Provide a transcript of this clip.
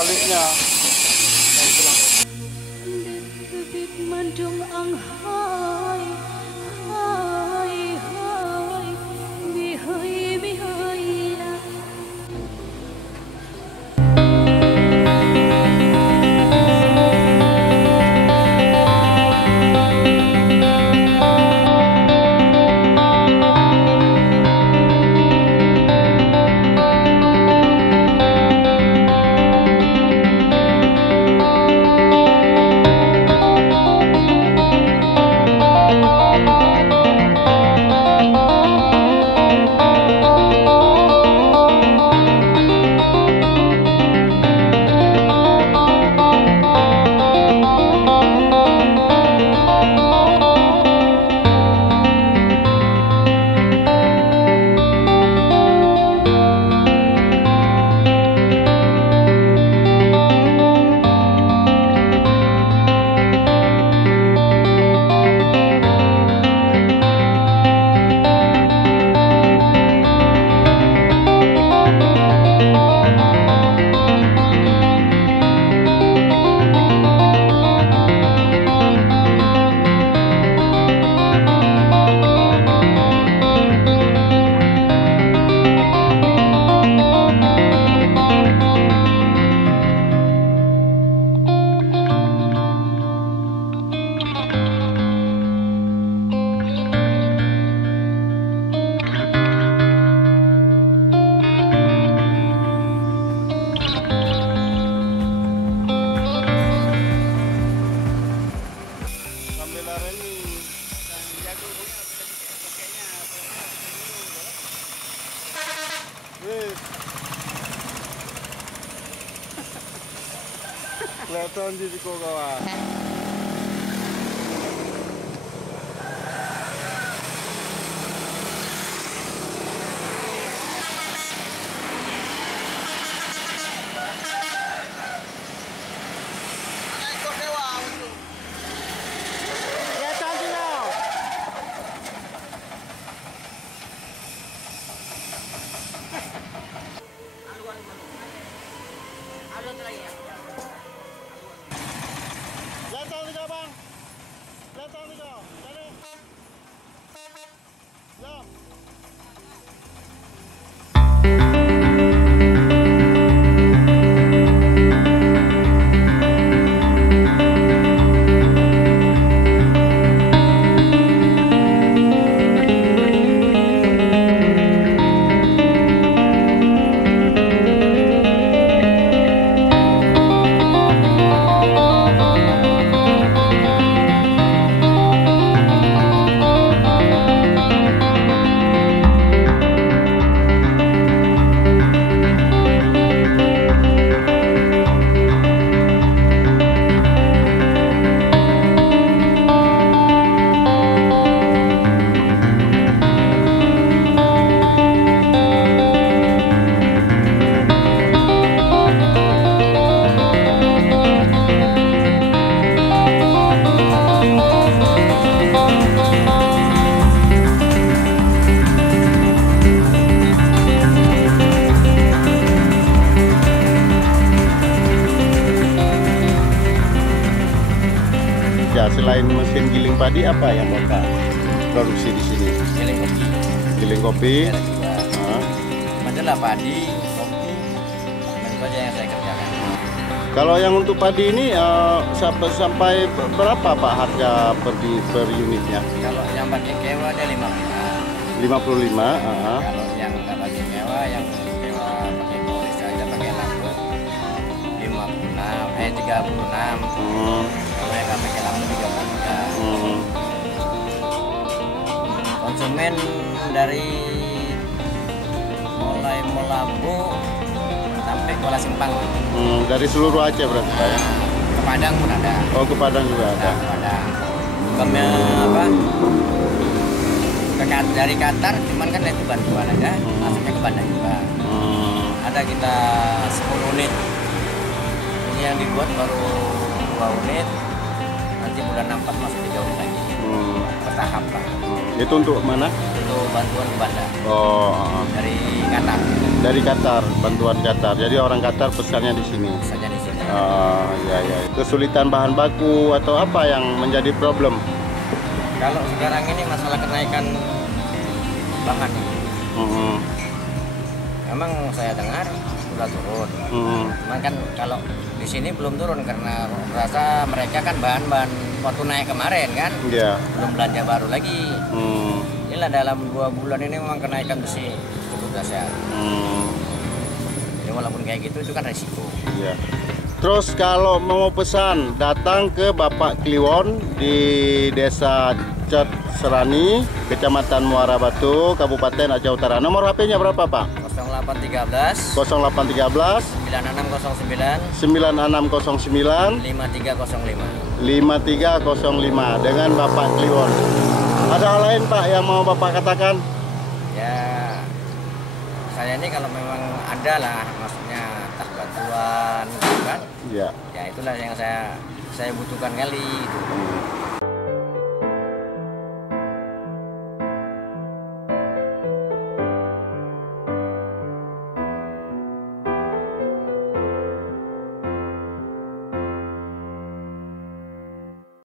baliknya. Kelihatan di kau kawan. Selain mesin giling padi, apa yang Bapak produksi di sini? Giling kopi. Giling kopi. Adalah padi, kopi, dan itu aja yang saya kerjakan. Kalau yang untuk padi ini sampai berapa Pak harga per unitnya? Kalau yang pakai kewa ada 55. 55. Kalau yang nggak pakai kewa, yang kewa pakai polis aja pakai lampu 36. Kalau yang nggak pakai lampu 33. Konsumen dari mulai Melabu sampai Kuala Simpang. Dari seluruh Aceh berarti Pak ya? Ke Padang pun ada. Oh, ke Padang juga ada. Ke Padang. Dari Qatar, cuman kan itu bantuan aja, masuknya ke Padang juga. Ada kita 10 unit. Ini yang dibuat baru 2 unit. Nanti bulan 4 masuk 3 unit lagi. Bertahap lah. Itu untuk mana? Untuk bantuan ke Banda. Oh. Dari Qatar. Dari Qatar. bantuan Qatar. Jadi orang Qatar pesannya di sini. Pesannya di sini. Oh, ya ya. Kesulitan bahan baku atau apa yang menjadi problem? Kalau sekarang ini masalah kenaikan bahan. Memang saya dengar sudah turun. Cuman kan kalau di sini belum turun karena rasa mereka kan bahan-bahan waktu naik kemarin kan. Iya. Belum belanja baru lagi. Inilah dalam 2 bulan ini memang kenaikan besi cukup dahsyat. Jadi walaupun kayak gitu itu kan resiko. Iya. Terus kalau mau pesan datang ke Bapak Kliwon di Desa Cet Serani, Kecamatan Muara Batu, Kabupaten Aceh Utara. Nomor HP-nya berapa, Pak? 0813 0813 9609 9609 5305. 5305 dengan Bapak Kliwon. Ada hal lain, Pak, yang mau Bapak katakan? Ya, saya ini kalau memang ada lah, maksudnya entah bantuan, gitu kan? Ya. Ya itulah yang saya butuhkan kali. Gitu.